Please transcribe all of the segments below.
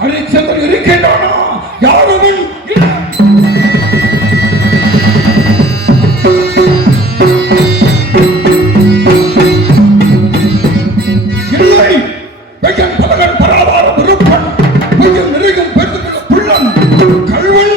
அரிச்சந்திரன் இருக்கின்றானா யாரும் பராபாரம் இருப்பன் பெருந்துள்ள புள்ளன் கல்வன்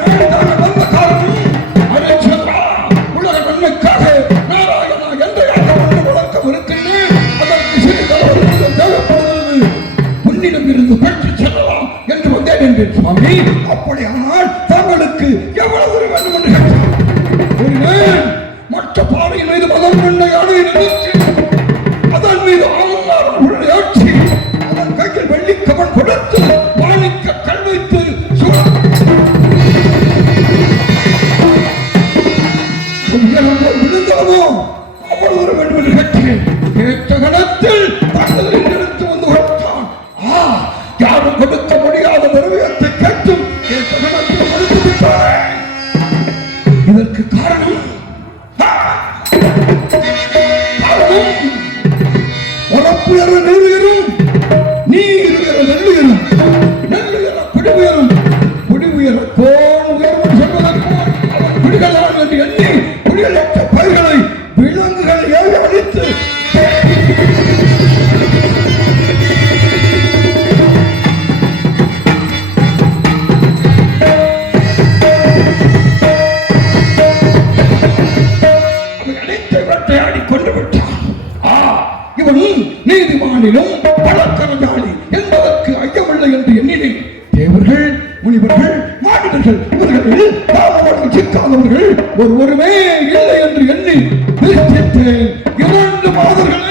அம்மி அப்படியானால் தங்களுக்கு எவ்வளவு உரிமை வேண்டும் என்று மற்ற பாறையின் மீது மதம் கொண்ட அதன் மீது அம்மாவுடைய ஆட்சி அதன் கையில் வெள்ளி கொடுத்து மாணிக்க கல் அவ்வளவு வேண்டும் என்று கேட்டேன் கேட்ட கணத்தில் தங்கள் காப்புயரும் நெல்லுகிறோம் நீ இருக்கிற நெல்லுகிறோம் அவர்கள் பாவம் ஒருவருமே இல்லை என்று எண்ணி இரண்டு மாதர்களே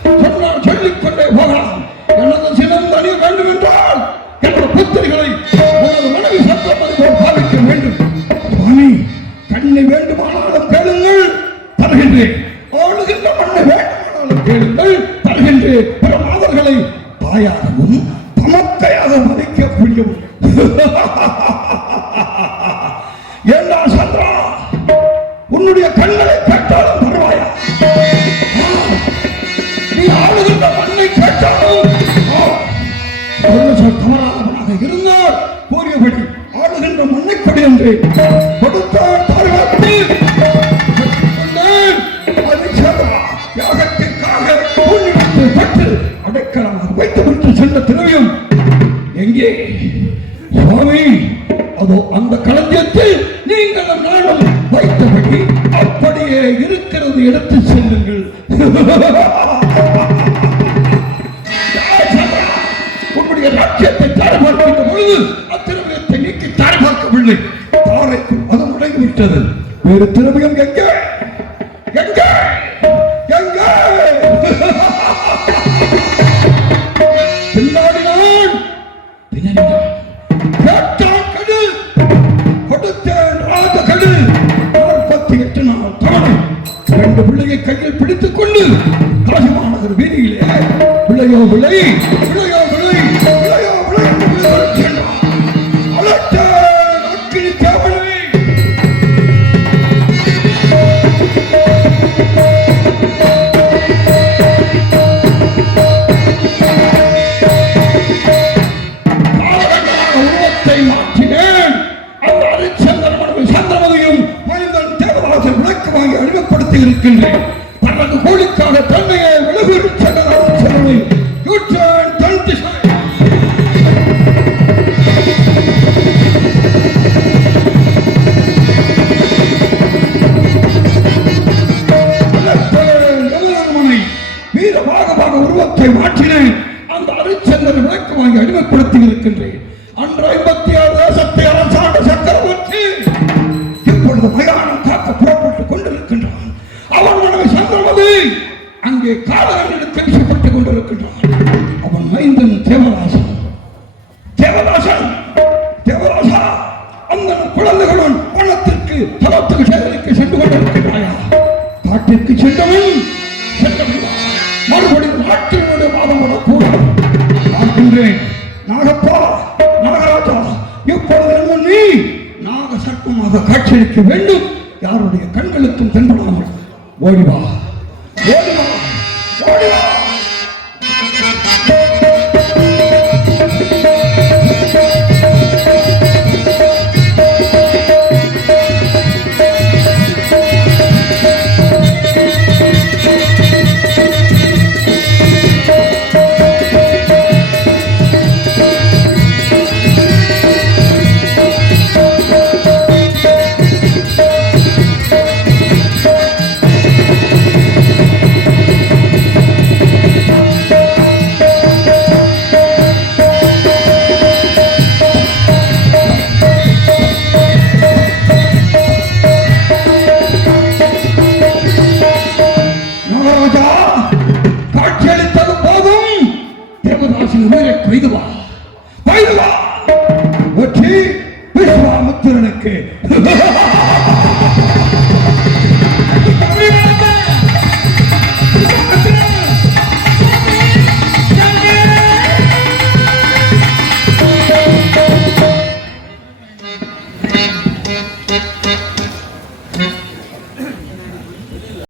பிற மாதர்களை தாயாகவும் தமக்கையாக மதிக்கக்கூடியவும் ஏண்டா சந்திரா? உன்னுடைய கண்களை கேட்டாலும் பரவாயா? நீ ஆளுகின்ற மண்ணை கேட்டாலும் ஆ, இருந்தால் கூறியபடி ஆளுகின்ற மண்ணை கொடி என்று சுவாமி அதோ அந்த களஞ்சியத்தில் நீங்கள் நானும் வைத்தபடி அப்படியே இருக்கிறது எடுத்து செல்லுங்கள். உன்னுடைய லட்சியத்தை தாரை பார்க்கின்ற பொழுது அத்திரவியத்தை நீக்கி தாரை பார்க்கவில்லை தாரைக்குள் அது முடங்கி விட்டது. வேறு திரவியம் எங்கே? ரெண்டு பிள்ளையை கையில் பிடித்துக் கொண்டு காசிமாநகர் வீதியிலே பிள்ளையோ பிள்ளை பிள்ளை காட்டிற்கு சென்றவன் சென்றவன் வா. மறுபடியும் நாட்டினுடைய பாதம் வரக்கூடாது பார்க்கின்றேன். நாகப்பா நாகராஜா இப்பொழுது நம்ம நீ நாக சர்ப்பமாக காட்சியளிக்க வேண்டும்? யாருடைய கண்களுக்கும் தென்படாமல் ஓடிவா ஓடிவா ஓடிவா